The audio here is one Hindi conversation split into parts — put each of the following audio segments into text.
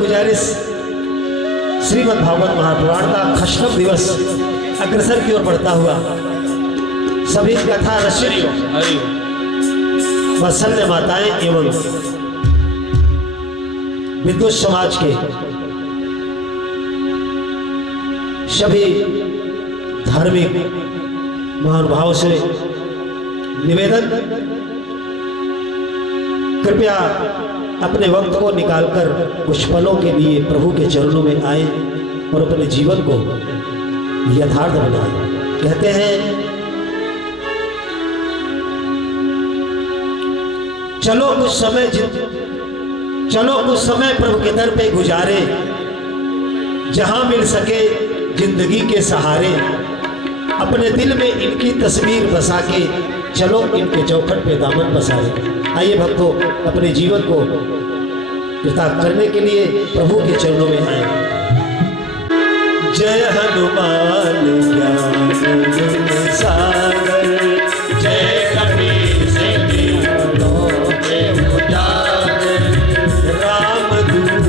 गुजारिश, श्रीमद् भागवत महापुराण का खष्टम दिवस अग्रसर की ओर बढ़ता हुआ सभी कथा रसिक वत्सल्य माताएं एवं विद्वत समाज के सभी धार्मिक महानुभावों से निवेदन, कृपया अपने वक्त को निकालकर कुछ पलों के लिए प्रभु के चरणों में आए और अपने जीवन को यथार्थ बनाए। कहते हैं चलो कुछ समय प्रभु के दर पे गुजारे, जहां मिल सके जिंदगी के सहारे, अपने दिल में इनकी तस्वीर बसा के चलो इनके चौखट पे दामन पसारे। आइए भक्तों, अपने जीवन को कृतार्थ करने के लिए प्रभु के चरणों में आए। जय हनुमान ज्ञान सागर, जय कबीर से राम दूत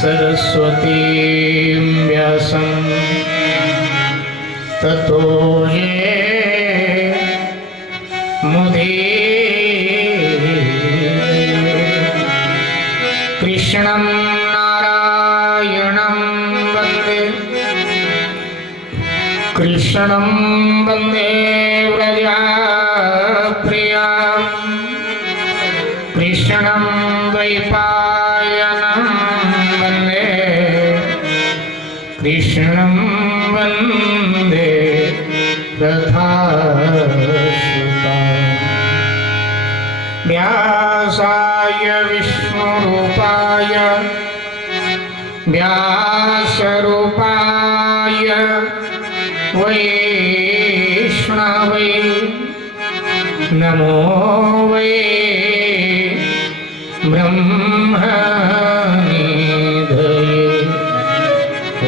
सरस्वतीं व्यासं ततो कृष्णं नारायणं वन्दे कृष्णं वन्दे व्रजप्रियं कृष्णं द्वैपायनं वन्दे कृष्णं वन्दे रथासुतं व्यासाय विष्णुरूपाय व्यासरूपाय वैष्णवे नमो वै ब्रह्मनिधये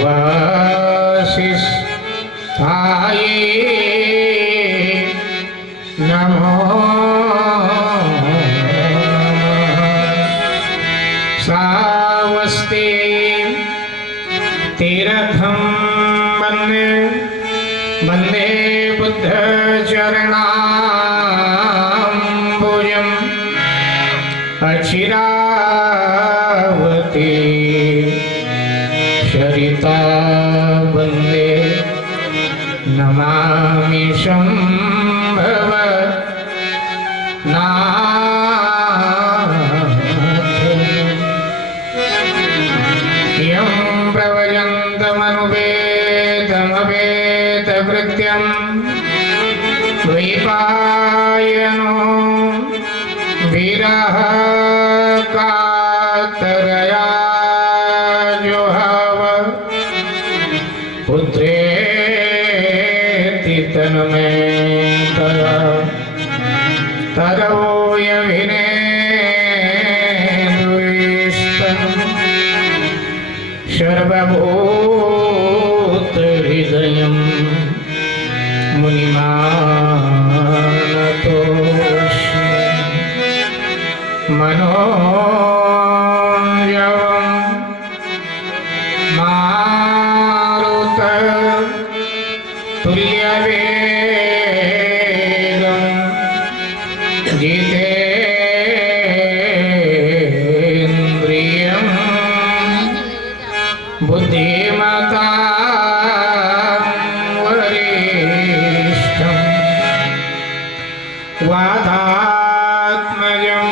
वासिष्ठाय नमो सावस्ते तीर्थं वन्दे वन्दे बुद्धचरणाम्बुजम् अचिरावती सरिता वन्दे नमामि शम्भव यं प्रव्रजन्तमनुपेतमपेतकृत्यं द्वैपायनो विरह कातरया जुहाव पुत्रेति तन्मयतया तरवो यभिनेदुष्टं सर्वभूतहृदयं मुनिमानतोऽस्मि मनोजवं मारुततुल्यवेगं जितेन्द्रियं बुद्धिमतां वरिष्ठं वातात्मजं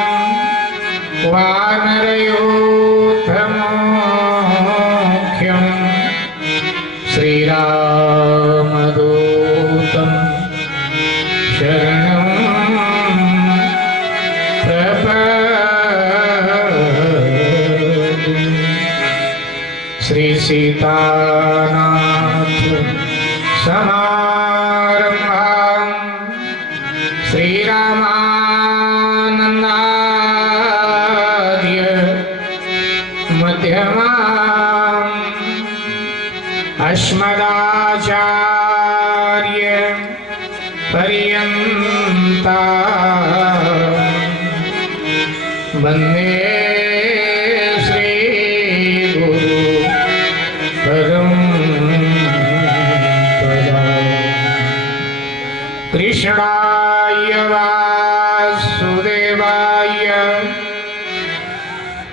वानरयूथमुख्यं श्रीरामदूतं शरणं प्रपद्ये श्रीसीतानाथ समारम्भां श्रीरामानन्दार्य मध्यमाम् अस्मदाचार्य पर्यन्ता वन्दे श्रीगुरु परम्परा कृष्णाय वासुदेवाय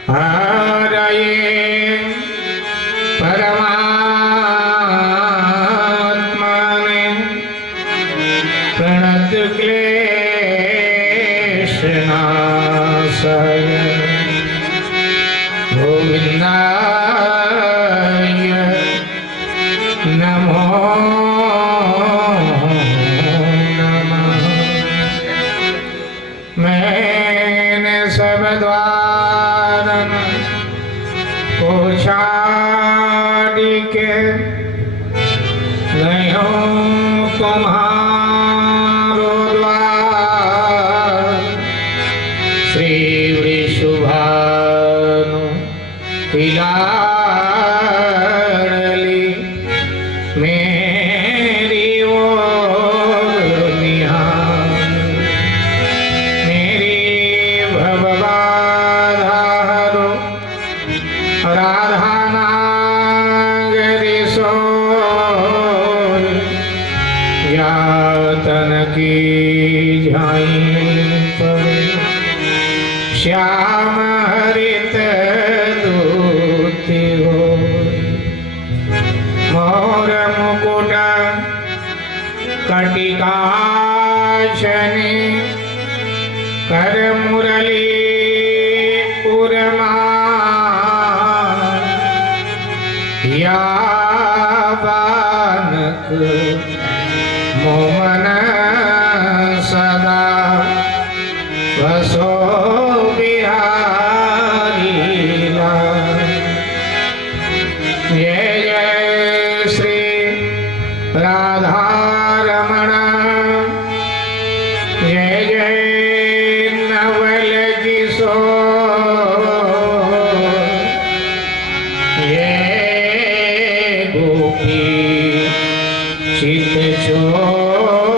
हरये परमात्मने प्रणतक्लेशनाशाय गोविन्दाय नमो नमः। मैंने सब द्वार को छाड़ के गयो तुम्हारो द्वार श्री वृषभानु लाडली मेरी ओर निहार मेरी भवबाधारो राधा की झाई पर श्याम हरित दूती हो मोर मुकुट कटिकाशनि कर मुरली उरमा या बानक मोमन सदा वसो बिहारी लाल। जय जय श्री राधा रमण जय जय नवल किशोर जय गोपी चित छोड़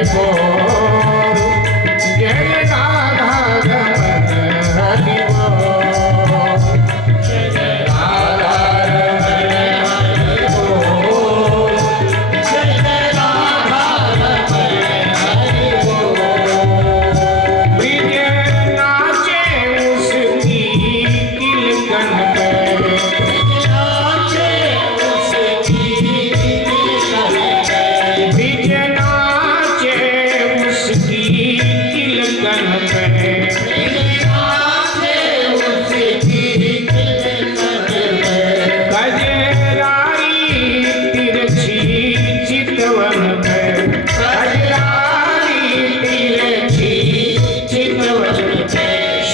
हरि बोल जय राधा रमण हरि बोल जय राधा रमण हरि बोल जय राधा रमण हरि बोल ब्रिज नाचे उसकी किलकन पे ब्रिज नाचे उसकी किलकन पे गजरारी तिरछी चितवन पे गजरारी तिरछी चितवन पे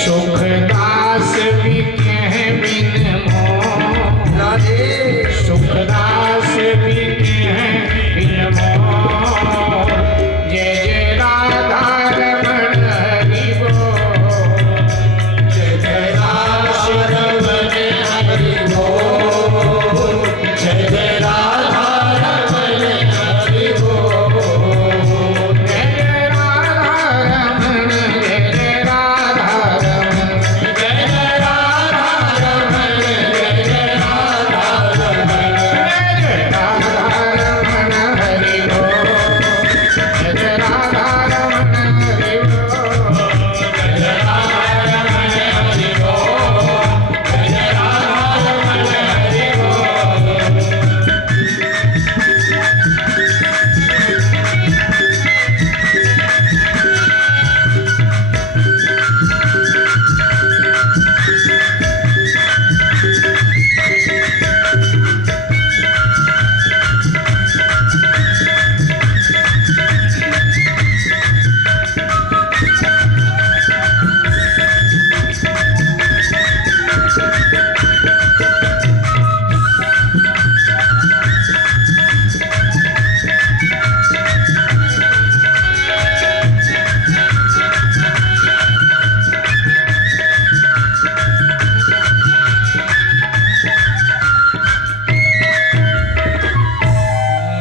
सुखदास बिके बिन मोह सुखदास बिके बिन मोह जय जय राधा रमण हरि बोल जय जय राधा रमण हरि बोल जय जय राधा रमण हरि बोल जय जय राधा रमण जय जय राधा रमण जय जय राधा रमण जय जय राधा रमण जय जय राधा रमण हरि बोल जय जय राधा रमण हरि बोल जय जय राधा रमण हरि बोल जय जय राधा रमण हरि बोल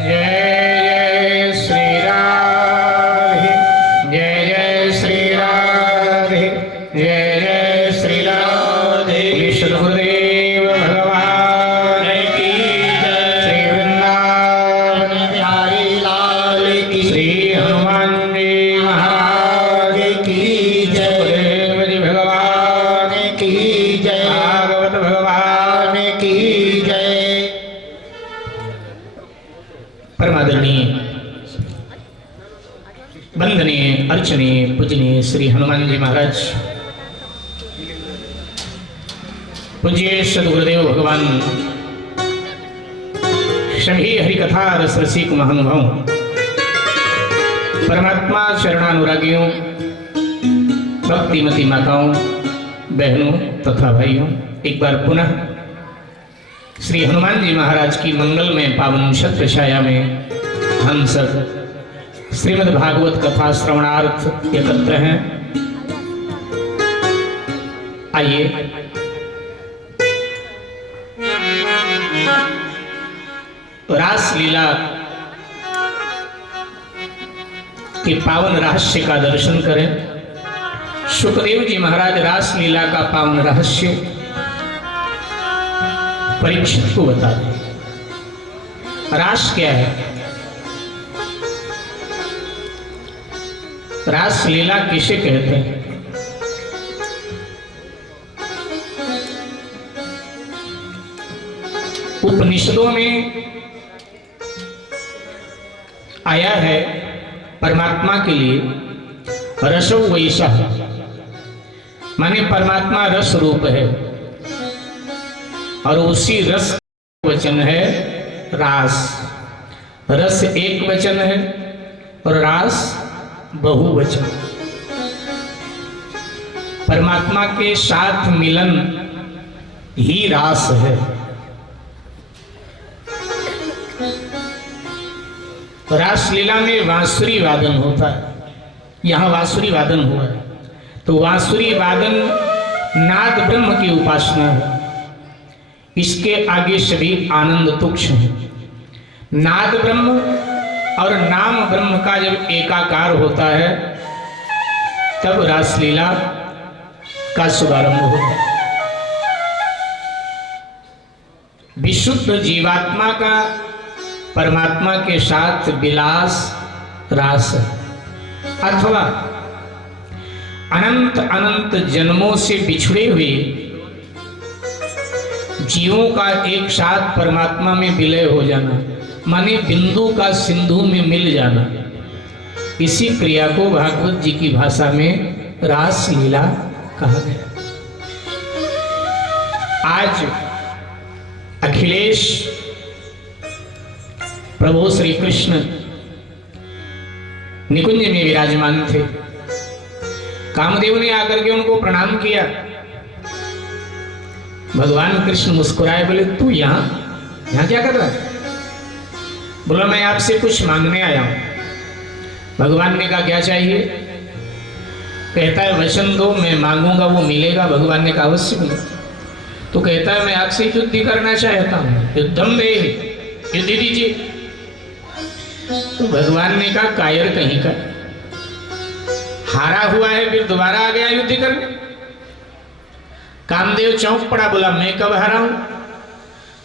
जय श्री राधे जय जय श्री राधे जय जय श्री राधे विष्णुदेव भगवान की जय श्री वृंदावन बिहारी लाल की श्री हनुमान जी महाराज की जय देव जी भगवान की जय भागवत भगवान की जय परमादरणीय वंदनीय अर्चनीय पूजनीय श्री हनुमान जी महाराज पूज्य सद्गुरुदेव भगवान सभी हरिकथा रस रसिक महानुभाव परमात्मा चरणानुरागियों भक्तिमती माताओं बहनों तथा भाइयों एक बार पुनः श्री हनुमान जी महाराज की मंगलमय पावन छत्र छाया में हम सब श्रीमद् भागवत कथा श्रवणार्थ एकत्र हैं। आइए रास लीला के पावन रहस्य का दर्शन करें। सुखदेव जी महाराज रास लीला का पावन रहस्य परीक्षित को बता दें। रास क्या है? रास लीला किसे कहते हैं? उपनिषदों में आया है परमात्मा के लिए रसो वैसा, माने परमात्मा रस रूप है और उसी रस का वचन है रास। रस एक वचन है और रास बहुवचन। परमात्मा के साथ मिलन ही रास है। रास लीला में बांसुरी वादन होता है। यहाँ बांसुरी वादन हुआ है तो बांसुरी वादन नाद ब्रह्म की उपासना है। इसके आगे सभी आनंद तुक्ष हैं। नाद ब्रह्म और नाम ब्रह्म का जब एकाकार होता है तब रासलीला का शुभारंभ होता है। विशुद्ध जीवात्मा का परमात्मा के साथ विलास रास है, अथवा अनंत अनंत जन्मों से बिछड़े हुए जीवों का एक साथ परमात्मा में विलय हो जाना, माने बिंदु का सिंधु में मिल जाना। इसी क्रिया को भागवत जी की भाषा में रास लीला कहा गया। आज अखिलेश प्रभु श्री कृष्ण निकुंज में विराजमान थे। कामदेव ने आकर के उनको प्रणाम किया। भगवान कृष्ण मुस्कुराए, बोले तू यहां क्या कर रहा है? बोला मैं आपसे कुछ मांगने आया हूं। भगवान ने कहा क्या चाहिए? कहता है वचन दो, मैं मांगूंगा वो मिलेगा। भगवान ने कहा अवश्य मिलेगा। तो कहता है मैं आपसे युद्ध करना चाहता हूं, युद्धम दे, युद्ध दीजिए। तो भगवान ने कहा कायर कहीं का, हारा हुआ है फिर दोबारा आ गया युद्ध करने। कामदेव चौंक पड़ा, बोला मैं कब हारा हूं?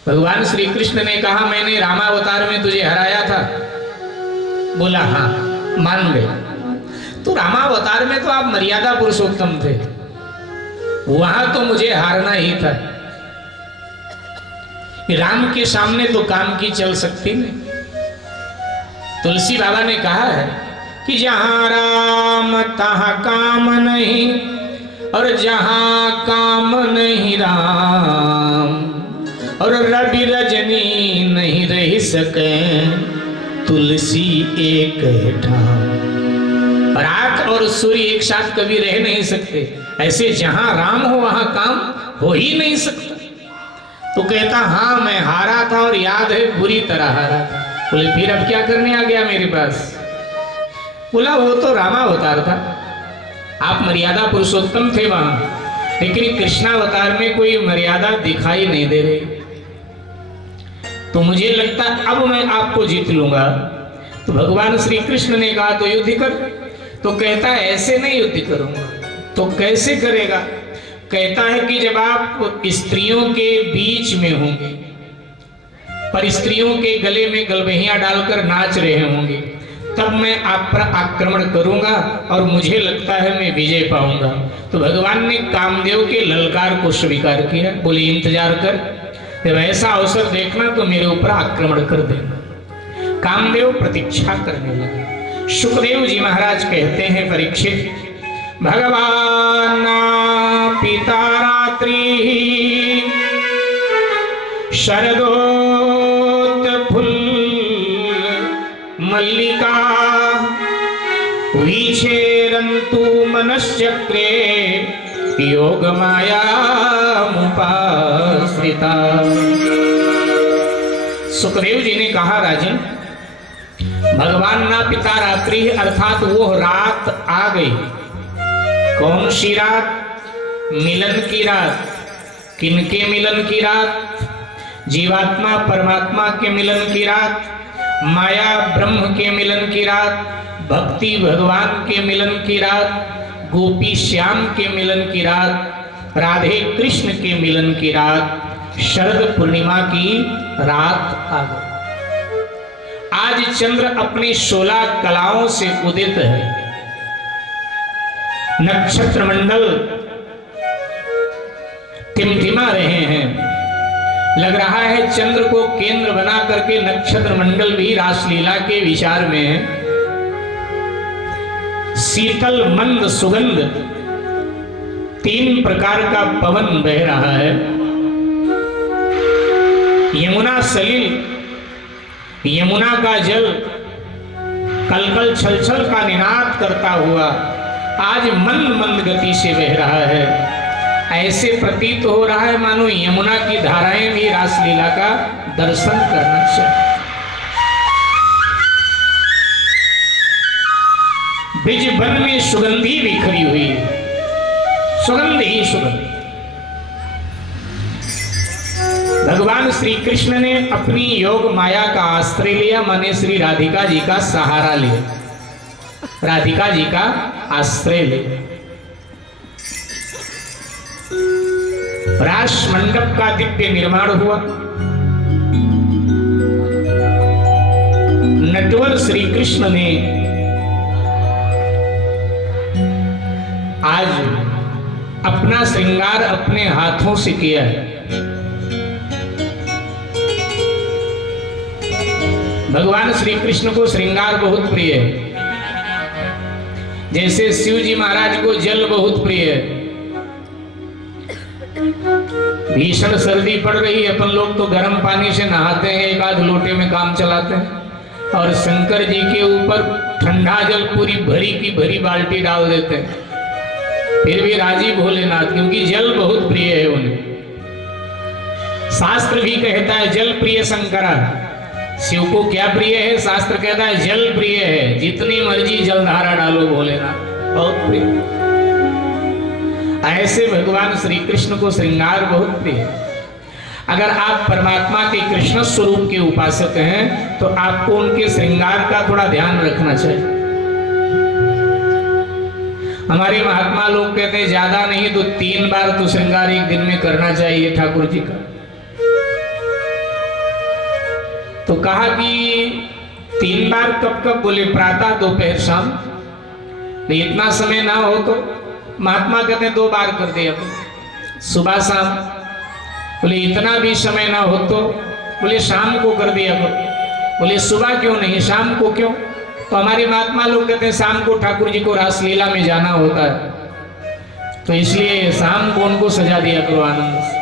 भगवान श्री कृष्ण ने कहा मैंने रामावतार में तुझे हराया था। बोला हाँ, मान गए। तो रामावतार में तो आप मर्यादा पुरुषोत्तम थे, वहां तो मुझे हारना ही था। राम के सामने तो काम की चल सकती नहीं। तुलसी बाबा ने कहा है कि जहां राम तहां काम नहीं, और जहां काम नहीं राम, और रवि रजनी नहीं रह सके तुलसी एक ठाम। रात और सूर्य एक साथ कभी रह नहीं सकते, ऐसे जहां राम हो वहां काम हो ही नहीं सकता। तो कहता हाँ मैं हारा था और याद है बुरी तरह हारा था। बोले फिर अब क्या करने आ गया मेरे पास? बोला वो तो रामावतार था, आप मर्यादा पुरुषोत्तम थे वहां, लेकिन कृष्णावतार में कोई मर्यादा दिखाई नहीं दे रही। तो मुझे लगता अब मैं आपको जीत लूंगा। तो भगवान श्री कृष्ण ने कहा तो युद्ध कर। तो कहता है ऐसे नहीं युद्ध करूंगा। तो कैसे करेगा? कहता है कि जब आप स्त्रियों के बीच में होंगे, पर स्त्रियों के गले में गलबहियां डालकर नाच रहे होंगे, तब मैं आप पर आक्रमण करूंगा और मुझे लगता है मैं विजय पाऊंगा। तो भगवान ने कामदेव के ललकार को स्वीकार किया। बोले इंतजार कर, जब ऐसा अवसर देखना तो मेरे ऊपर आक्रमण कर देना। कामदेव प्रतीक्षा करने लगे। सुखदेव जी महाराज कहते हैं परीक्षित, भगवान पिता रात्रि शरदोत फुल मल्लिका विछेरन्तु मनश्चक्रे योग माया मुपाश्रिता। सुखदेव जी ने कहा राजन, भगवान ना पिता रात्रि अर्थात वो रात आ गई। कौन सी रात? मिलन की रात। किनके मिलन की रात? जीवात्मा परमात्मा के मिलन की रात, माया ब्रह्म के मिलन की रात, भक्ति भगवान के मिलन की रात, गोपी श्याम के मिलन की रात, राधे कृष्ण के मिलन की रात, शरद पूर्णिमा की रात आ गई। आज चंद्र अपनी 16 कलाओं से उदित है। नक्षत्र मंडल टिमटिमा रहे हैं। लग रहा है चंद्र को केंद्र बना करके नक्षत्र मंडल भी रासलीला के विचार में है। शीतल मंद सुगंध 3 प्रकार का पवन बह रहा है। यमुना सलिल, यमुना का जल कलकल छलछल का निनाद करता हुआ आज मंद मंद गति से बह रहा है। ऐसे प्रतीत हो रहा है मानो यमुना की धाराएं भी रासलीला का दर्शन करना चाहिए। ब्रिज वन में सुगंधी बिखरी हुई है, सुगंध ही सुगंध। भगवान श्री कृष्ण ने अपनी योग माया का आश्रय लिया, माने श्री राधिका जी का सहारा लिया, राधिका जी का आश्रय लिया। रास मंडप का दिव्य निर्माण हुआ। नटवर श्री कृष्ण ने आज अपना श्रृंगार अपने हाथों से किया है। भगवान श्री कृष्ण को श्रृंगार बहुत प्रिय है, जैसे शिव जी महाराज को जल बहुत प्रिय है। भीषण सर्दी पड़ रही है, अपन लोग तो गर्म पानी से नहाते हैं, एक आध लोटे में काम चलाते हैं, और शंकर जी के ऊपर ठंडा जल पूरी भरी की भरी बाल्टी डाल देते हैं, फिर भी राजी भोलेनाथ, क्योंकि जल बहुत प्रिय है उन्हें। शास्त्र भी कहता है जल प्रिय शंकरा। शिव को क्या प्रिय है? शास्त्र कहता है जल प्रिय है, जितनी मर्जी जलधारा डालो भोलेनाथ, बहुत प्रिय। ऐसे भगवान श्री कृष्ण को श्रृंगार बहुत प्रिय है। अगर आप परमात्मा के कृष्ण स्वरूप के उपासक हैं तो आपको उनके श्रृंगार का थोड़ा ध्यान रखना चाहिए। हमारे महात्मा लोग कहते हैं ज्यादा नहीं तो 3 बार तो श्रृंगार एक दिन में करना चाहिए ठाकुर जी का। तो कहा कि 3 बार कब कब? बोले प्रातः, दोपहर, शाम। तो इतना समय ना हो तो महात्मा कहते हैं 2 बार कर दिया, सुबह शाम। बोले इतना भी समय ना हो तो? बोले शाम को कर दिया करो। बोले सुबह क्यों नहीं, शाम को क्यों? तो हमारे महात्मा लोग कहते हैं शाम को ठाकुर जी को रासलीला में जाना होता है, तो इसलिए शाम को उनको सजा दिया करो आनंद से।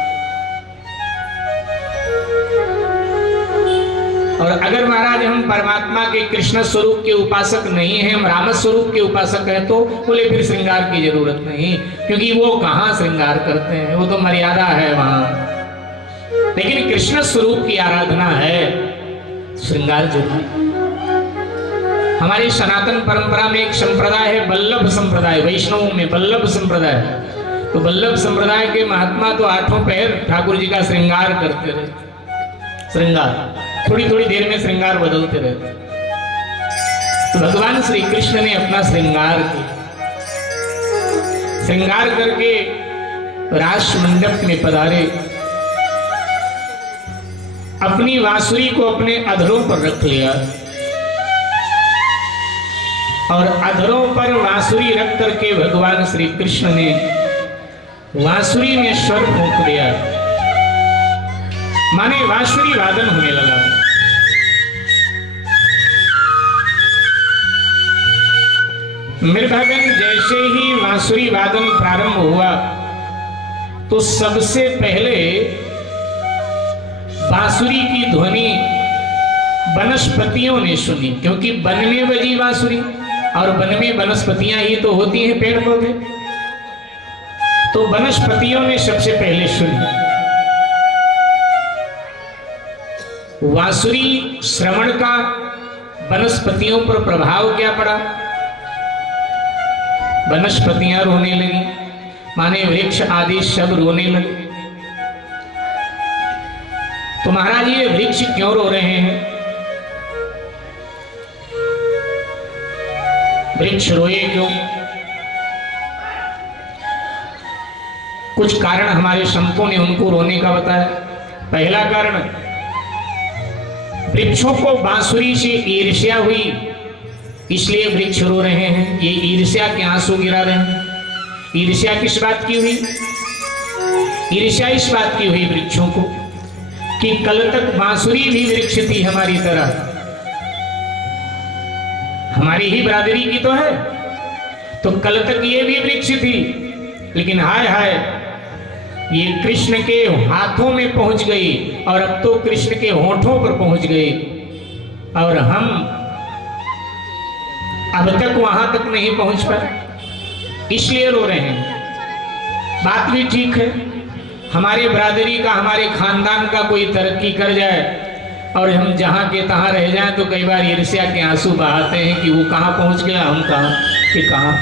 और अगर महाराज हम परमात्मा के कृष्ण स्वरूप के उपासक नहीं हैं, हम राम स्वरूप के उपासक हैं, तो बोले फिर श्रृंगार की जरूरत नहीं, क्योंकि वो कहाँ श्रृंगार करते हैं, वो तो मर्यादा है वहां। लेकिन कृष्ण स्वरूप की आराधना है, श्रृंगार जरूरी। हमारी सनातन परंपरा में एक संप्रदाय है वल्लभ संप्रदाय, वैष्णवों में वल्लभ संप्रदाय। तो वल्लभ संप्रदाय के महात्मा तो 8 पहर ठाकुर जी का श्रृंगार करते रहे। श्रृंगार थोड़ी थोड़ी देर में श्रृंगार बदलते रहते। तो भगवान श्री कृष्ण ने अपना श्रृंगार किया, श्रृंगार करके रास मंडप में पधारे, अपनी वांसुरी को अपने अधरों पर रख लिया, और अधरों पर वांसुरी रख करके भगवान श्री कृष्ण ने वांसुरी में स्वर फूंक दिया, माने वांसुरी वादन होने लगा। मृदंगन जैसे ही वांसुरी वादन प्रारंभ हुआ तो सबसे पहले बांसुरी की ध्वनि वनस्पतियों ने सुनी, क्योंकि वन में बजी बांसुरी, और वन में वनस्पतियां ही तो होती हैं, पेड़ पौधे। तो वनस्पतियों ने सबसे पहले सुनी। वांसुरी श्रवण का वनस्पतियों पर प्रभाव क्या पड़ा? वनस्पतियां रोने लगी, माने वृक्ष आदि सब रोने लगे। तो महाराज ये वृक्ष क्यों रो रहे हैं? वृक्ष रोए क्यों? कुछ कारण हमारे संतों ने उनको रोने का बताया। पहला कारण, वृक्षों को बांसुरी से ईर्ष्या हुई, इसलिए वृक्ष रो रहे हैं। ये ईर्ष्या के आंसू गिरा रहे हैं। ईर्ष्या किस बात की हुई? ईर्ष्या इस बात की हुई वृक्षों को कि कल तक बांसुरी भी वृक्ष थी हमारी तरह, हमारी ही बरादरी की तो है, तो कल तक ये भी वृक्ष थी, लेकिन हाय हाय ये कृष्ण के हाथों में पहुंच गई, और अब तो कृष्ण के होठों पर पहुंच गई, और हम अब तक वहां तक नहीं पहुंच पाए, इसलिए रो रहे हैं। बात भी ठीक है, हमारे बरादरी का, हमारे खानदान का कोई तरक्की कर जाए और हम जहां के तहां रह जाएं तो कई बार ईर्ष्या के आंसू बहाते हैं कि वो कहां पहुंच गया, हम कहां के कहां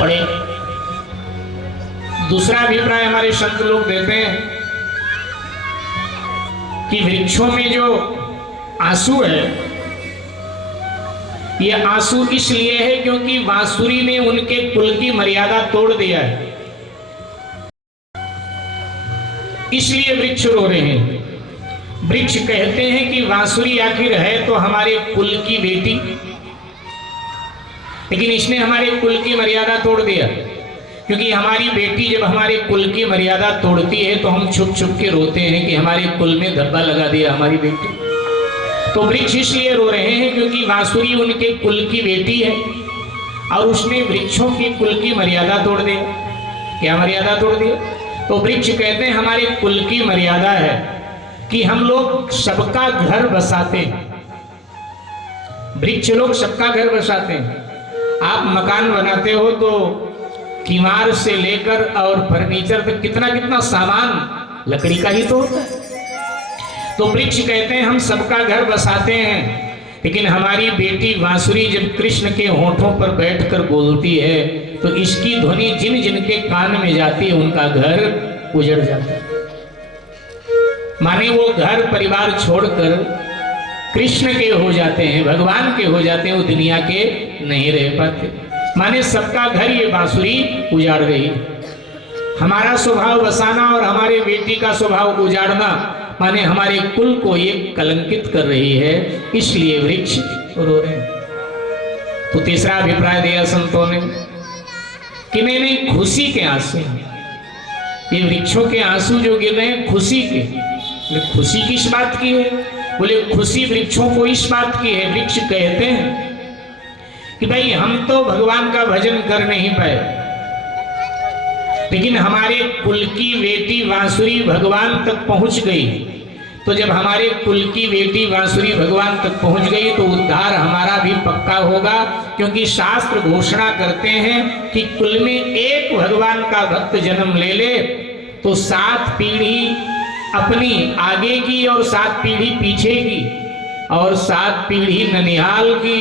पड़े। दूसरा अभिप्राय हमारे संत लोग देते हैं कि वृक्षों में जो आंसू है, ये आंसू इसलिए है क्योंकि बांसुरी ने उनके कुल की मर्यादा तोड़ दिया है, इसलिए वृक्ष रो रहे हैं। वृक्ष कहते हैं कि बांसुरी आखिर है तो हमारे कुल की बेटी, लेकिन इसने हमारे कुल की मर्यादा तोड़ दिया। क्योंकि हमारी बेटी जब हमारे कुल की मर्यादा तोड़ती है तो हम छुप छुप के रोते हैं कि हमारे कुल में धब्बा लगा दिया हमारी बेटी। तो वृक्ष इसलिए रो रहे हैं क्योंकि बांसुरी उनके कुल की बेटी है और उसने वृक्षों की कुल की मर्यादा तोड़ दी। क्या मर्यादा तोड़ दी? तो वृक्ष कहते हैं हमारे कुल की मर्यादा है कि हम लोग सबका घर बसाते हैं। वृक्ष लोग सबका घर बसाते हैं। आप मकान बनाते हो तो कीवार से लेकर और फर्नीचर तक कितना कितना सामान लकड़ी का ही तो होता है। तो वृक्ष कहते हैं हम सबका घर बसाते हैं, लेकिन हमारी बेटी बांसुरी जब कृष्ण के होठों पर बैठकर बोलती है तो इसकी ध्वनि जिन जिन के कान में जाती है उनका घर उजड़ जाता है। माने वो घर परिवार छोड़कर कृष्ण के हो जाते हैं, भगवान के हो जाते हैं, वो दुनिया के नहीं रह पाते। माने सबका घर ये बांसुरी उजाड़ रही है। हमारा स्वभाव बसाना और हमारे बेटी का स्वभाव उजाड़ना माने हमारे कुल को ये कलंकित कर रही है, इसलिए वृक्ष रो रहे हैं। तो तीसरा अभिप्राय दिया संतों ने कि नहीं नहीं, खुशी के आंसू, ये वृक्षों के आंसू जो गिर रहे हैं खुशी के। खुशी किस बात की है? बोले खुशी वृक्षों को इस बात की है, वृक्ष कहते हैं कि भाई हम तो भगवान का भजन कर नहीं पाए, लेकिन हमारे कुल की बेटी बांसुरी भगवान तक पहुंच गई। तो जब हमारे कुल की बेटी बांसुरी भगवान तक पहुंच गई तो उद्धार हमारा भी पक्का होगा, क्योंकि शास्त्र घोषणा करते हैं कि कुल में एक भगवान का भक्त जन्म ले ले तो 7 पीढ़ी अपनी आगे की और 7 पीढ़ी पीछे की और 7 पीढ़ी ननिहाल की,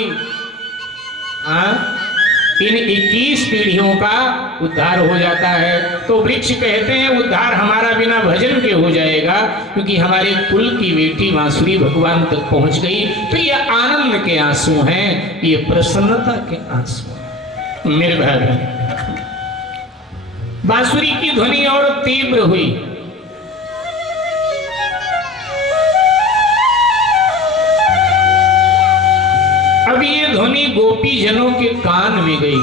इन 21 पीढ़ियों का उद्धार हो जाता है। तो वृक्ष कहते हैं उद्धार हमारा बिना भजन के हो जाएगा, क्योंकि हमारे कुल की बेटी बांसुरी भगवान तक पहुंच गई। तो ये आनंद के आंसू हैं, ये प्रसन्नता के आंसू। मेरे भाई बहन, बांसुरी की ध्वनि और तीव्र हुई। अब ये ध्वनि गोपी जनों के कान में गई।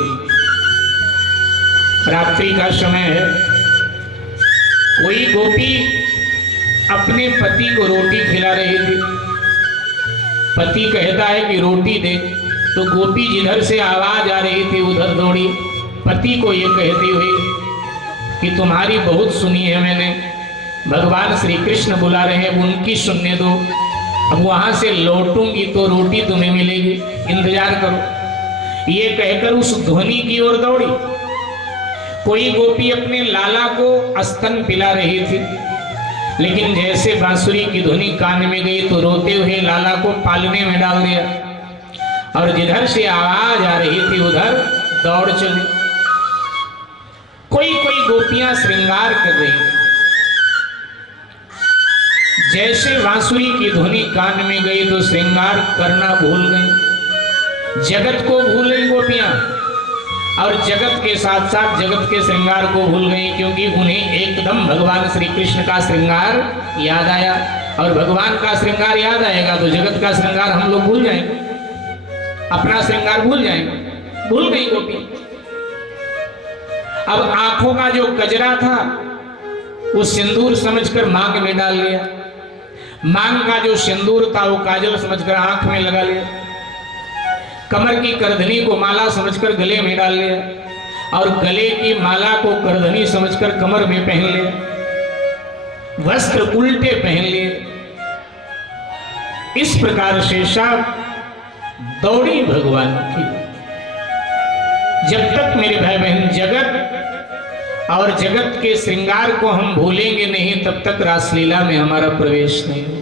रात्रि का समय है, कोई गोपी अपने पति को रोटी खिला रही थी। पति कहता है कि रोटी दे, तो गोपी जिधर से आवाज आ रही थी उधर दौड़ी, पति को ये कहती हुई कि तुम्हारी बहुत सुनी है मैंने, भगवान श्री कृष्ण बुला रहे हैं, उनकी सुनने दो। अब वहां से लौटूंगी तो रोटी तुम्हें मिलेगी, इंतजार करो। ये कहकर उस ध्वनि की ओर दौड़ी। कोई गोपी अपने लाला को स्तन पिला रही थी, लेकिन जैसे बांसुरी की ध्वनि कान में गई तो रोते हुए लाला को पालने में डाल दिया और जिधर से आवाज आ रही थी उधर दौड़ चली। कोई कोई गोपियां श्रृंगार कर रही थी। जैसे बांसुरी की ध्वनि कान में गई तो श्रृंगार करना भूल गई, जगत को भूल गई गोपियां, और जगत के साथ साथ जगत के श्रृंगार को भूल गई, क्योंकि उन्हें एकदम भगवान श्री कृष्ण का श्रृंगार याद आया। और भगवान का श्रृंगार याद आएगा तो जगत का श्रृंगार हम लोग भूल जाएंगे, अपना श्रृंगार भूल जाएंगे। भूल गई गोपी। अब आंखों का जो कजरा था वो सिंदूर समझकर मांग में डाल लिया, मांग का जो सिंदूर था वो काजल समझकर आंख में लगा लिया, कमर की करधनी को माला समझकर गले में डाल लिया, और गले की माला को करधनी समझकर कमर में पहन लिया, वस्त्र उल्टे पहन लिए। इस प्रकार से सब दौड़ी भगवान की। जब तक मेरे भाई बहन जगत और जगत के श्रृंगार को हम भूलेंगे नहीं, तब तक रासलीला में हमारा प्रवेश नहीं होगा।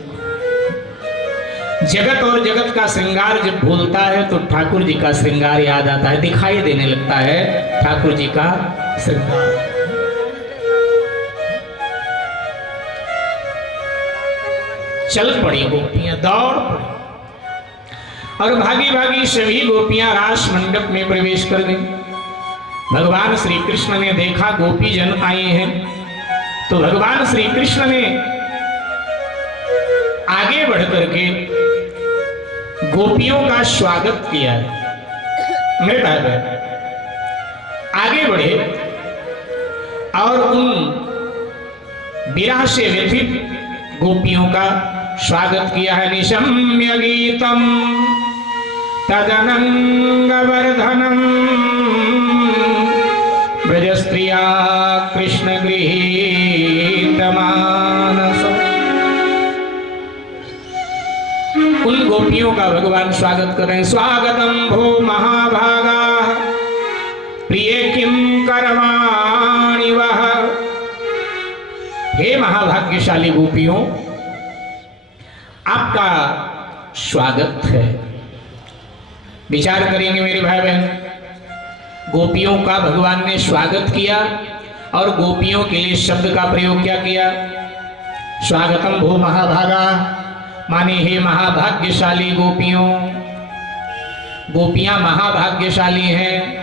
जगत और जगत का श्रृंगार जब भूलता है तो ठाकुर जी का श्रृंगार याद आता है, दिखाई देने लगता है ठाकुर जी का श्रृंगार। चल पड़ी गोपियां, दौड़ पड़ी और भागी भागी सभी गोपियां रास मंडप में प्रवेश कर गई। भगवान श्री कृष्ण ने देखा गोपी जन आए हैं, तो भगवान श्री कृष्ण ने आगे बढ़ करके गोपियों का स्वागत किया। मेरे भाई बहन आगे बढ़े और उन विरह से व्यथित गोपियों का स्वागत किया है। निशम्य गीतम तदनंग वर्धनम ब्रज स्त्रिया कृष्ण गृहीत मानसम। उन गोपियों का भगवान स्वागत कर रहे हैं। स्वागतम भो महाभागा प्रिय किम करवाणि वह। हे महाभाग्यशाली गोपियों, आपका स्वागत है। विचार करेंगे मेरे भाई बहन, गोपियों का भगवान ने स्वागत किया और गोपियों के लिए शब्द का प्रयोग क्या किया? स्वागतम भो महाभागा, माने हे महाभाग्यशाली गोपियों। गोपियां महाभाग्यशाली हैं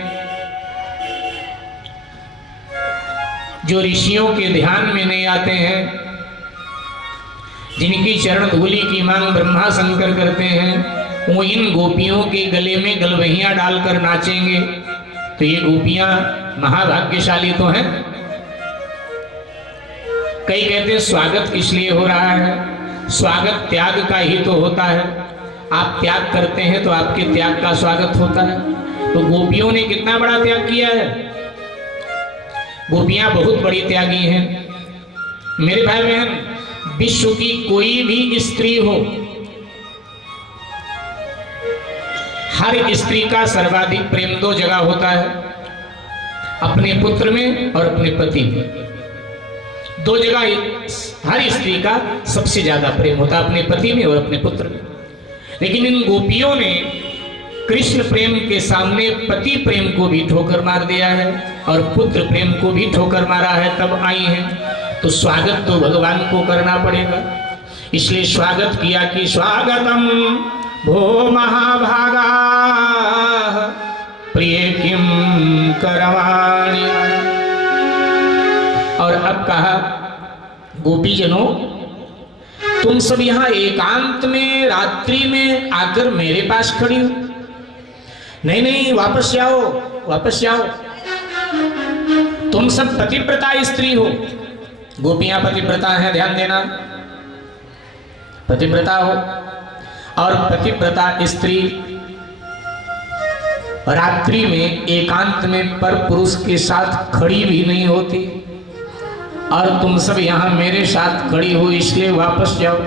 जो ऋषियों के ध्यान में नहीं आते हैं, जिनकी चरण धूलि की मांग ब्रह्मा शंकर करते हैं, वो इन गोपियों के गले में गलवहियां डालकर नाचेंगे। तो ये गोपियां महाभाग्यशाली तो हैं। कई कहते हैं स्वागत किस लिए हो रहा है? स्वागत त्याग का ही तो होता है। आप त्याग करते हैं तो आपके त्याग का स्वागत होता है। तो गोपियों ने कितना बड़ा त्याग किया है? गोपियां बहुत बड़ी त्यागी हैं। मेरे भाई बहन, विश्व की कोई भी स्त्री हो, हर स्त्री का सर्वाधिक प्रेम दो जगह होता है, अपने पुत्र में और अपने पति में। दो जगह हर स्त्री का सबसे ज्यादा प्रेम होता है, अपने पति में और अपने पुत्र में। लेकिन इन गोपियों ने कृष्ण प्रेम के सामने पति प्रेम को भी ठोकर मार दिया है और पुत्र प्रेम को भी ठोकर मारा है, तब आई हैं। तो स्वागत तो भगवान को करना पड़ेगा, इसलिए स्वागत किया कि स्वागतम भो महाभागा प्रिय किम करवाणि। और अब कहा गोपीजनों, तुम सब यहां एकांत में रात्रि में आकर मेरे पास खड़ी हो। नहीं नहीं, वापस जाओ, वापस जाओ। तुम सब पतिव्रता स्त्री हो। गोपियां पतिव्रता हैं, ध्यान देना, पतिव्रता हो। और पतिव्रता स्त्री रात्रि में एकांत में पर पुरुष के साथ खड़ी भी नहीं होती, और तुम सब यहां मेरे साथ खड़ी हो, इसलिए वापस जाओ।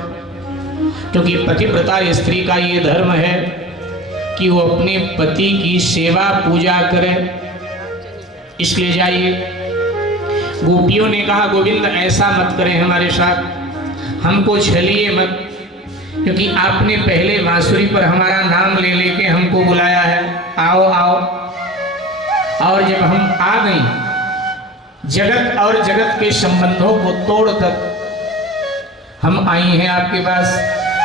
क्योंकि पतिव्रता स्त्री का ये धर्म है कि वो अपने पति की सेवा पूजा करे, इसलिए जाइए। गोपियों ने कहा गोविंद ऐसा मत करें हमारे साथ, हमको छलिए मत, क्योंकि आपने पहले बांसुरी पर हमारा नाम ले लेके हमको बुलाया है, आओ आओ। और जब हम आ गई, जगत और जगत के संबंधों को तोड़कर हम आई हैं आपके पास,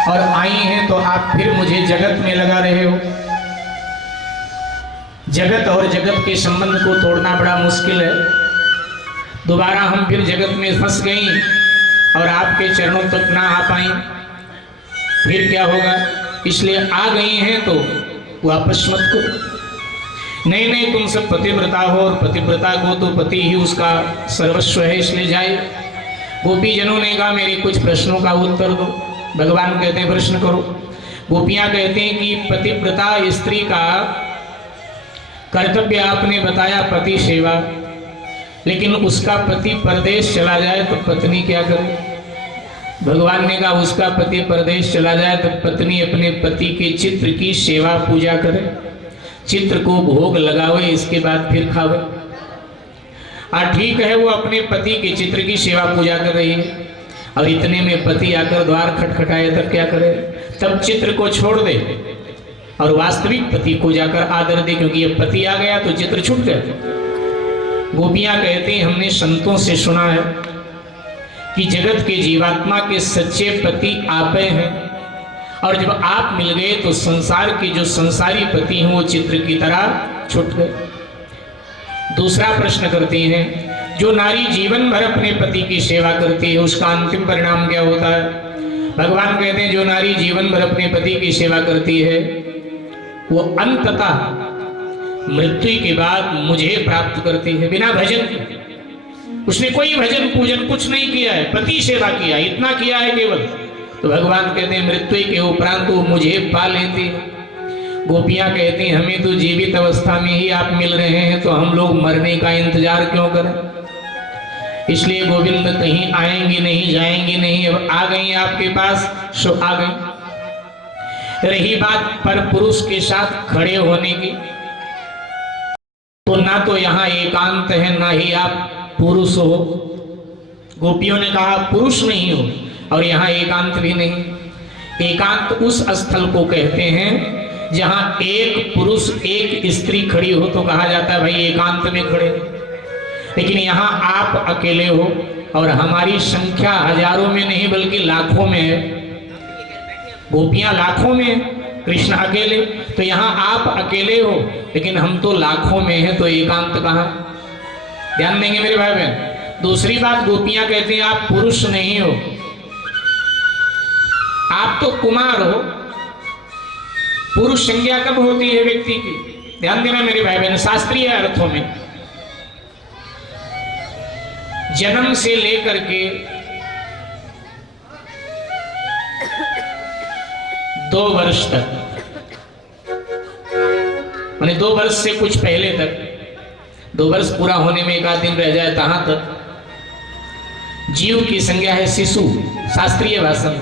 और आई हैं तो आप फिर मुझे जगत में लगा रहे हो। जगत और जगत के संबंध को तोड़ना बड़ा मुश्किल है। दोबारा हम फिर जगत में फंस गई और आपके चरणों तक ना आ पाई, फिर क्या होगा? इसलिए आ गई हैं तो वापस मत करो। नहीं नहीं, तुम सब पतिव्रता हो, और पतिव्रता को तो पति ही उसका सर्वस्व है, इसलिए जाए। गोपी जनों ने कहा मेरे कुछ प्रश्नों का उत्तर दो। भगवान कहते हैं प्रश्न करो। गोपियां कहते हैं कि पतिव्रता स्त्री का कर्तव्य आपने बताया पति सेवा, लेकिन उसका पति परदेश चला जाए तो पत्नी क्या करे? भगवान ने कहा उसका पति परदेश चला जाए तो पत्नी अपने पति के चित्र की सेवा पूजा करे, चित्र को भोग लगावे, इसके बाद फिर खावे। ठीक है, वो अपने पति के चित्र की सेवा पूजा कर रही है, और इतने में पति आकर द्वार खटखटाए, तब क्या करे? तब चित्र को छोड़ दे और वास्तविक पति को जाकर आदर दे, क्योंकि ये पति आ गया तो चित्र छूट गया। गोपियां कहती हैं हमने संतों से सुना है कि जगत के जीवात्मा के सच्चे पति आप हैं, और जब आप मिल गए तो संसार के जो संसारी पति हैं वो चित्र की तरह छूट गए। दूसरा प्रश्न करती हैं, जो नारी जीवन भर अपने पति की सेवा करती है उसका अंतिम परिणाम क्या होता है? भगवान कहते हैं जो नारी जीवन भर अपने पति की सेवा करती है वो अंततः मृत्यु के बाद मुझे प्राप्त करती है, बिना भजन के। उसने कोई भजन पूजन कुछ नहीं किया है, पति सेवा किया, इतना किया है केवल, तो भगवान कहते हैं मृत्यु के उपरांत वो मुझे पा लेती है। गोपियां कहती हैं हमें तो जीवित अवस्था में ही आप मिल रहे हैं, तो हम लोग मरने का इंतजार क्यों करें? इसलिए गोविंद कहीं आएंगी नहीं, जाएंगी नहीं, अब आ गई आपके पास सो आ गई। रही बात पर पुरुष के साथ खड़े होने की, तो ना तो यहाँ एकांत है ना ही आप पुरुष हो। गोपियों ने कहा पुरुष नहीं हो और यहाँ एकांत भी नहीं। एकांत उस स्थल को कहते हैं जहां एक पुरुष एक स्त्री खड़ी हो तो कहा जाता है भाई एकांत में खड़े, लेकिन यहाँ आप अकेले हो और हमारी संख्या हजारों में नहीं बल्कि लाखों में है। गोपियां लाखों में, कृष्ण अकेले, तो यहाँ आप अकेले हो लेकिन हम तो लाखों में हैं, तो एकांत कहाँ? ध्यान देंगे मेरे भाई बहन। दूसरी बात, गोपियां कहती हैं आप पुरुष नहीं हो, आप तो कुमार हो। पुरुष संज्ञा कब होती है व्यक्ति की? ध्यान देना मेरे भाई बहन, शास्त्रीय अर्थों में जन्म से लेकर के 2 वर्ष तक, माने 2 वर्ष से कुछ पहले तक, 2 वर्ष पूरा होने में 1 आध दिन रह जाए तहां तक जीव की संज्ञा है शिशु शास्त्रीय भाषा में,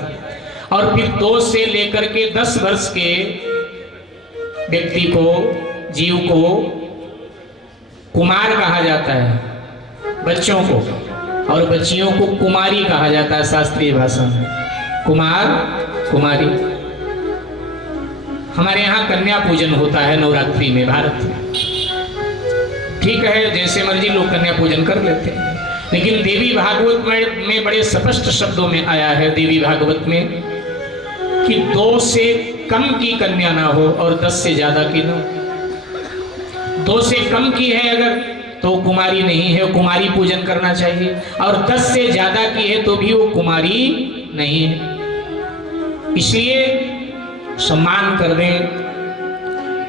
और फिर 2 से लेकर के 10 वर्ष के व्यक्ति को, जीव को कुमार कहा जाता है, बच्चों को, और बच्चियों को कुमारी कहा जाता है शास्त्रीय भाषा में। कुमार, कुमारी। हमारे यहाँ कन्या पूजन होता है नवरात्रि में भारत में, ठीक है, जैसे मर्जी लोग कन्या पूजन कर लेते हैं, लेकिन देवी भागवत में बड़े स्पष्ट शब्दों में आया है, देवी भागवत में, कि 2 से कम की कन्या ना हो और 10 से ज्यादा की ना हो। 2 से कम की है अगर तो कुमारी नहीं है, कुमारी पूजन करना चाहिए, और 10 से ज्यादा की है तो भी वो कुमारी नहीं है। इसलिए सम्मान कर दें,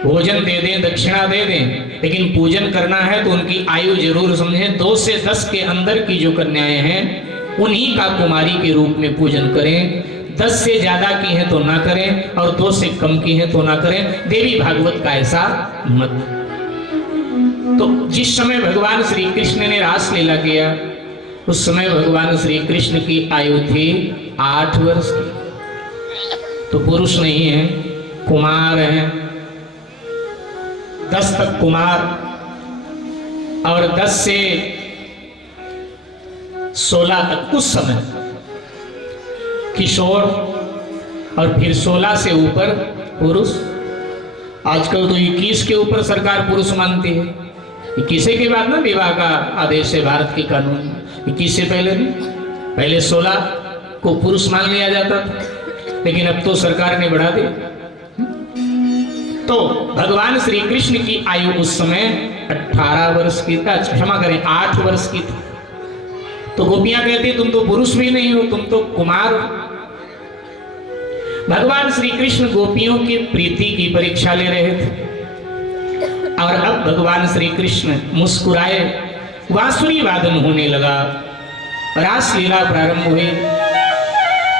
भोजन दे दें, दक्षिणा दे दें, लेकिन पूजन करना है तो उनकी आयु जरूर समझें। 2 से 10 के अंदर की जो कन्याएं हैं उन्हीं का कुमारी के रूप में पूजन करें। 10 से ज्यादा की है तो ना करें और 2 से कम की है तो ना करें। देवी भागवत का ऐसा मत। तो जिस समय भगवान श्री कृष्ण ने रास लीला किया उस समय भगवान श्री कृष्ण की आयु थी 8 वर्ष की, तो पुरुष नहीं है, कुमार है। 10 तक कुमार और 10 से 16 तक उस समय किशोर, और फिर 16 से ऊपर पुरुष। आजकल तो 21 के ऊपर सरकार पुरुष मानती है। 21 के बाद ना विवाह का आदेश है भारत के कानून में, 21 से पहले नहीं। पहले 16 को पुरुष मान लिया जाता था, लेकिन अब तो सरकार ने बढ़ा दिया। तो भगवान श्री कृष्ण की आयु उस समय 18 वर्ष की, क्षमा करें 8 वर्ष की थी। तो गोपियां कहती तुम तो पुरुष भी नहीं हो, तुम तो कुमार हो। भगवान श्री कृष्ण गोपियों की प्रीति की परीक्षा ले रहे थे, और अब भगवान श्री कृष्ण मुस्कुराए, बांसुरी वादन होने लगा, रास लीला प्रारंभ हुई।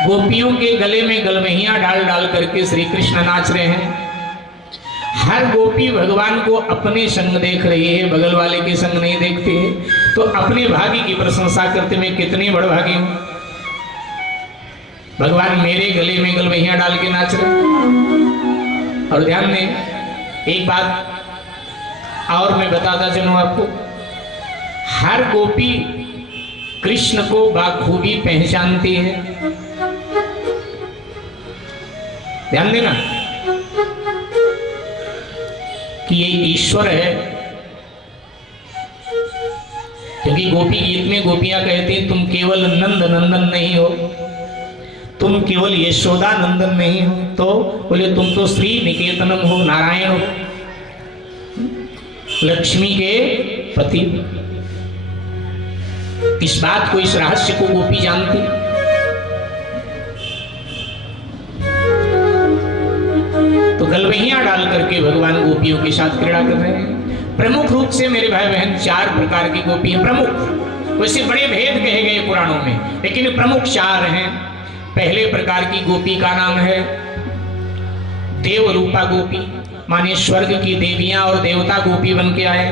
गोपियों के गले में गलमहियां डाल डाल करके श्री कृष्ण नाच रहे हैं। हर गोपी भगवान को अपने संग देख रही है, बगल वाले के संग नहीं देखती है। तो अपने भाग्य की प्रशंसा करते मैं कितनी बड़भागी हूं, भगवान मेरे गले में गलमहियां डाल के नाच रहे। और ध्यान दें एक बात और मैं बताता चलूं आपको, हर गोपी कृष्ण को बाखूबी पहचानती है। ध्यान देना कि ये ईश्वर है, क्योंकि गोपी गीत में गोपियां कहती हैं तुम केवल नंद नंदन नहीं हो, तुम केवल यशोदा नंदन नहीं हो, तो बोले तुम तो श्री निकेतनम हो, नारायण हो, लक्ष्मी के पति। इस बात को, इस रहस्य को गोपी जानती। तो गलवहियां डाल करके भगवान गोपियों के साथ क्रीड़ा कर रहे हैं। प्रमुख रूप से मेरे भाई बहन 4 प्रकार की गोपी हैं। प्रमुख, वैसे बड़े भेद कहे गए पुराणों में, लेकिन प्रमुख 4 हैं। पहले प्रकार की गोपी का नाम है देव रूपा गोपी, माने स्वर्ग की देवियां और देवता गोपी बन के आए।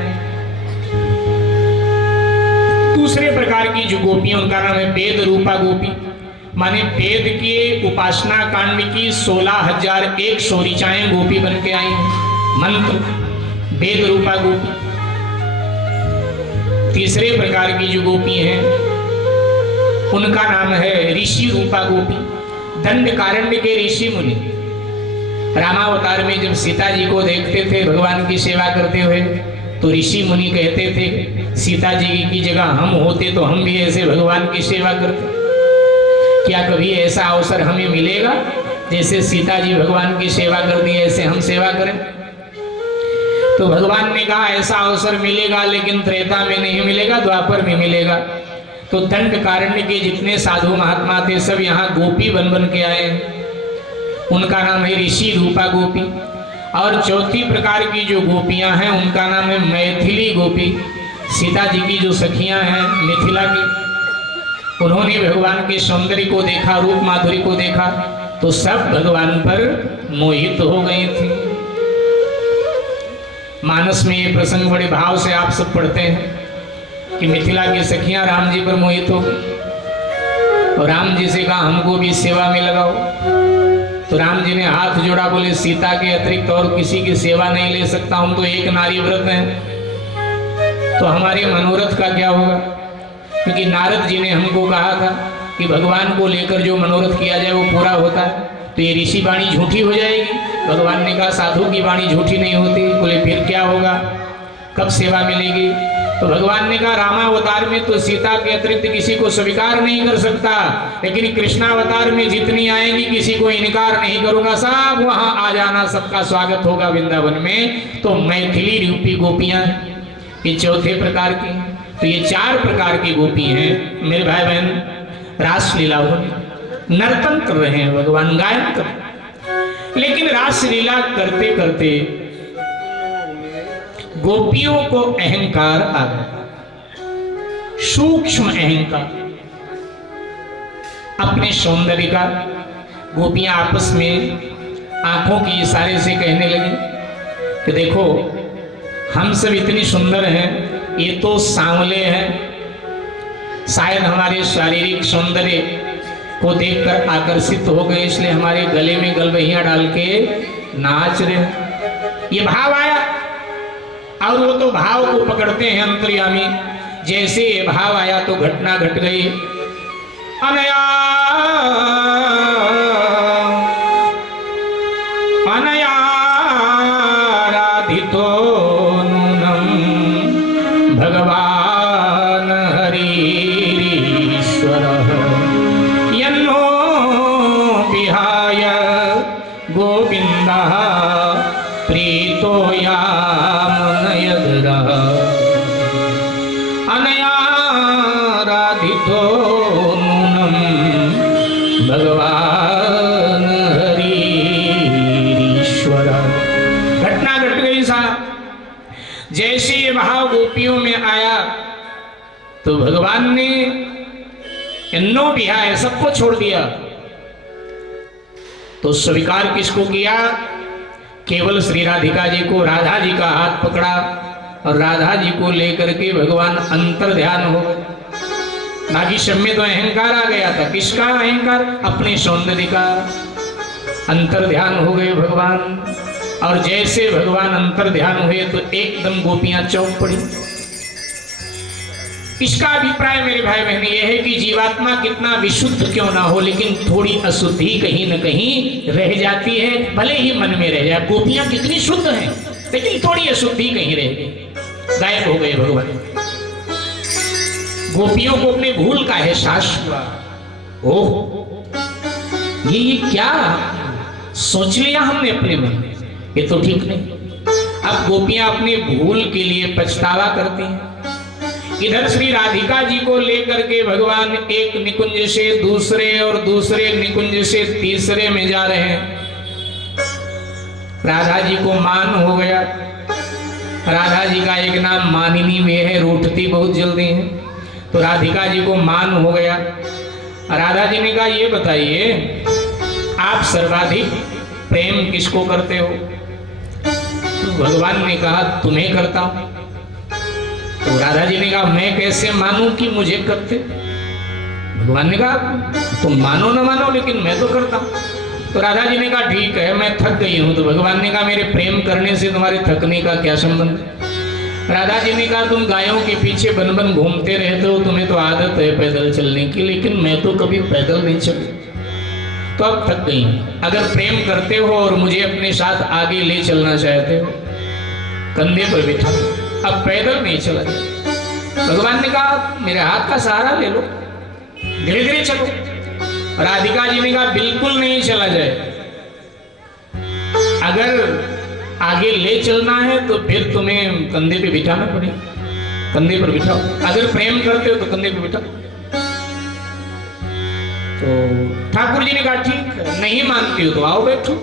दूसरे प्रकार की जो गोपी है उनका नाम है वेद रूपा गोपी, माने वेद के उपासना कांड की 16,001 ऋचाएं गोपी बन के आई। मंत्र वेद रूपा गोपी। तीसरे प्रकार की जो गोपी हैं उनका नाम है ऋषि रूपा गोपी, दंडकारण्य के ऋषि मुनि। रामावतार में जब सीता जी को देखते थे भगवान की सेवा करते हुए, तो ऋषि मुनि कहते थे सीता जी की जगह हम होते तो हम भी ऐसे भगवान की सेवा करते। क्या कभी ऐसा अवसर हमें मिलेगा जैसे सीता जी भगवान की सेवा करती है ऐसे हम सेवा करें? तो भगवान ने कहा ऐसा अवसर मिलेगा, लेकिन त्रेता में नहीं मिलेगा, द्वापर में मिलेगा। तो दंडकारण्य के जितने साधु महात्मा थे सब यहाँ गोपी बन बन के आए। उनका नाम है ऋषि रूपा गोपी। और चौथी प्रकार की जो गोपियां हैं उनका नाम है मैथिली गोपी। सीता जी की जो सखियां हैं मिथिला की, उन्होंने भगवान के सौंदर्य को देखा, रूप माधुरी को देखा, तो सब भगवान पर मोहित हो गई थी। मानस में ये प्रसंग बड़े भाव से आप सब पढ़ते हैं कि मिथिला की सखियां राम जी पर मोहित हो गई और राम जी से कहा हमको भी सेवा में लगाओ। तो राम जी ने हाथ जोड़ा, बोले सीता के अतिरिक्त और किसी की सेवा नहीं ले सकता, हम तो एक नारी व्रत हैं। तो हमारे मनोरथ का क्या होगा? क्योंकि नारद जी ने हमको कहा था कि भगवान को लेकर जो मनोरथ किया जाए वो पूरा होता है, तो ये ऋषि वाणी झूठी हो जाएगी। भगवान ने कहा साधु की वाणी झूठी नहीं होती। बोले फिर क्या होगा, कब सेवा मिलेगी? तो भगवान ने कहा रामावतार में तो सीता के अतिरिक्त किसी को स्वीकार नहीं कर सकता, लेकिन कृष्णावतार में जितनी आएंगी किसी को इनकार नहीं करूंगा, सब वहां आ जाना, सबका स्वागत होगा वृंदावन में। तो मैथिली रूपी गोपियां ये चौथे प्रकार की। तो ये 4 प्रकार की गोपी हैं मेरे भाई बहन। रासलीला नर्तन कर रहे हैं, भगवान गायन कर। लेकिन रासलीला करते करते गोपियों को अहंकार आ गया, सूक्ष्म अहंकार अपने सौंदर्य का। गोपियां आपस में आंखों के इशारे से कहने लगी कि देखो हम सब इतनी सुंदर हैं, ये तो सांवले हैं, शायद हमारे शारीरिक सौंदर्य को देखकर आकर्षित हो गए, इसलिए हमारे गले में गलबहियां डाल के नाच रहे। ये भाव आया और वो तो भाव को पकड़ते हैं अंतर्यामी। जैसे ये भाव आया तो घटना घट गई। अनया अनया राधितो नूनम भगवान हरीश्वरः यन्नो विहाय गोविन्दः प्रीतो यामनयद्रः अनया राधितो नूनम भगवान हरीश्वरः। घटना घट गई साहब। जैसे ये भाव गोपियों में आया तो भगवान ने इन्नो विहाय सबको छोड़ दिया। तो स्वीकार किसको किया? केवल श्री राधिका जी को। राधा जी का हाथ पकड़ा और राधा जी को लेकर के भगवान अंतर ध्यान हो गए। बाकी सब में तो अहंकार आ गया था। किसका अहंकार? अपने सौंदर्य का। अंतर ध्यान हो गए भगवान। और जैसे भगवान अंतर ध्यान हुए तो एकदम गोपियां चौंक पड़ी। इसका अभिप्राय मेरे भाई बहन ये है कि जीवात्मा कितना विशुद्ध क्यों ना हो, लेकिन थोड़ी अशुद्धि कहीं न कहीं रह जाती है, भले ही मन में रह जाए। गोपियां कितनी शुद्ध हैं, लेकिन थोड़ी अशुद्धि कहीं रह गई, गायब हो गए भगवान। गोपियों को अपने भूल का एहसास हुआ। ओह, ये क्या सोच लिया हमने अपने मन, ये तो ठीक नहीं। अब गोपियां अपनी भूल के लिए पछतावा करती हैं। इधर श्री राधिका जी को लेकर के भगवान एक निकुंज से दूसरे और दूसरे निकुंज से तीसरे में जा रहे हैं। राधा जी को मान हो गया। राधा जी का एक नाम मानिनी में है, रूठती बहुत जल्दी है, तो राधिका जी को मान हो गया। राधा जी ने कहा ये बताइए आप सर्वाधिक प्रेम किसको करते हो? तो भगवान ने कहा तुम्हें करता हूं। तो राधा जी ने कहा मैं कैसे मानूं कि मुझे करते? भगवान ने कहा तुम मानो ना मानो लेकिन मैं तो करता हूं। तो राधा जी ने कहा ठीक है मैं थक गई हूं। तो भगवान ने कहा मेरे प्रेम करने से तुम्हारे थकने का क्या संबंध है? राधा जी ने कहा तुम गायों के पीछे बन बन घूमते रहते हो, तुम्हें तो आदत है पैदल चलने की, लेकिन मैं तो कभी पैदल नहीं चली, तो अब थक गई। अगर प्रेम करते हो और मुझे अपने साथ आगे ले चलना चाहते हो, कंधे पर बिठा, अब पैदल नहीं चला जाए। भगवान ने कहा मेरे हाथ का सहारा ले लो, धीरे धीरे चलो। राधिका जी ने कहा बिल्कुल नहीं चला जाए, अगर आगे ले चलना है तो फिर तुम्हें कंधे पे बिठाना पड़ेगा, कंधे पर बिठाओ। अगर प्रेम करते हो तो कंधे पे बिठाओ। तो ठाकुर जी ने कहा ठीक है, नहीं मानती हो तो आओ बैठो।